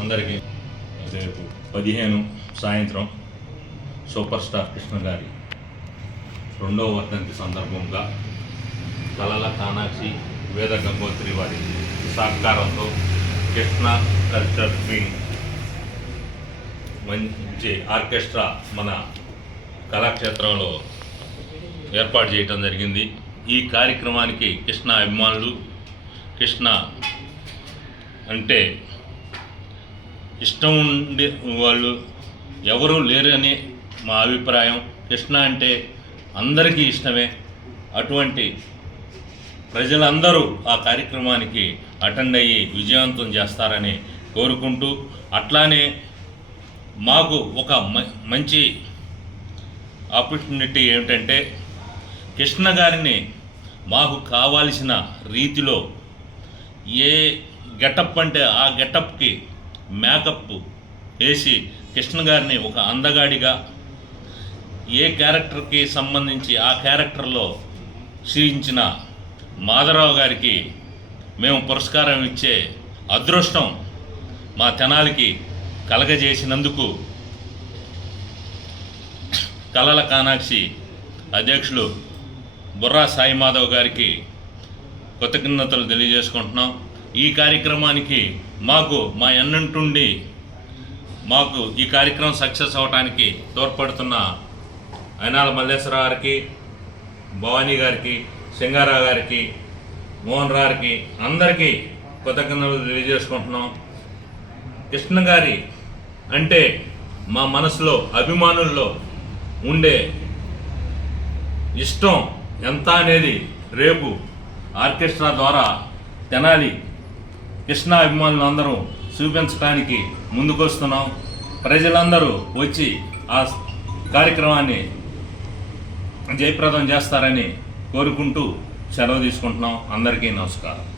అందరికీ రేపు పదిహేను సాయంత్రం సూపర్ స్టార్ కృష్ణ గారి రెండవ వర్ధంతి సందర్భంగా కలల కానాక్షి వేద గంగోత్రి వారి సహకారంతో కృష్ణ కల్చర్ వింగ్ మంచి ఆర్కెస్ట్రా మన కళాక్షేత్రంలో ఏర్పాటు చేయటం జరిగింది. ఈ కార్యక్రమానికి కృష్ణ అభిమానులు కృష్ణ అంటే ఇష్టం ఉండే వాళ్ళు ఎవరూ లేరు అని మా అభిప్రాయం. కృష్ణ అంటే అందరికీ ఇష్టమే. అటువంటి ప్రజలందరూ ఆ కార్యక్రమానికి అటెండ్ అయ్యి విజయవంతం చేస్తారని కోరుకుంటూ అట్లానే మాకు ఒక మ- మంచి ఆపర్చునిటీ ఏమిటంటే కృష్ణ గారిని మాకు కావాల్సిన రీతిలో ఏ గెటప్ అంటే ఆ గెటప్కి మేకప్ వేసి కృష్ణ గారిని ఒక అందగాడిగా ఏ క్యారెక్టర్కి సంబంధించి ఆ క్యారెక్టర్లో క్షీణించిన మాధవరావు గారికి మేము పురస్కారం ఇచ్చే అదృష్టం మా తెనాలికి కలగజేసినందుకు కలల కానాక్షి అధ్యక్షులు బుర్రా సాయి మాధవ్ గారికి కృతజ్ఞతలు తెలియజేసుకుంటున్నాం. ఈ కార్యక్రమానికి మాకు మా ఎన్నంటుండి మాకు ఈ కార్యక్రమం సక్సెస్ అవడానికి తోడ్పడుతున్న అయినాల మల్లేశ్వర గారికి భవానీ గారికి సింగారావు గారికి మోహన్ గారికి అందరికీ కృతజ్ఞతలు తెలియజేసుకుంటున్నాం. కృష్ణ గారి అంటే మా మనసులో అభిమానుల్లో ఉండే ఇష్టం ఎంత అనేది రేపు ఆర్కెస్ట్రా ద్వారా తెనాలి. కృష్ణా అభిమానులు అందరూ చూపించడానికి ముందుకొస్తున్నాం. ప్రజలందరూ వచ్చి ఆ కార్యక్రమాన్ని జయప్రదం చేస్తారని కోరుకుంటూ సెలవు తీసుకుంటున్నాం. అందరికీ నమస్కారం.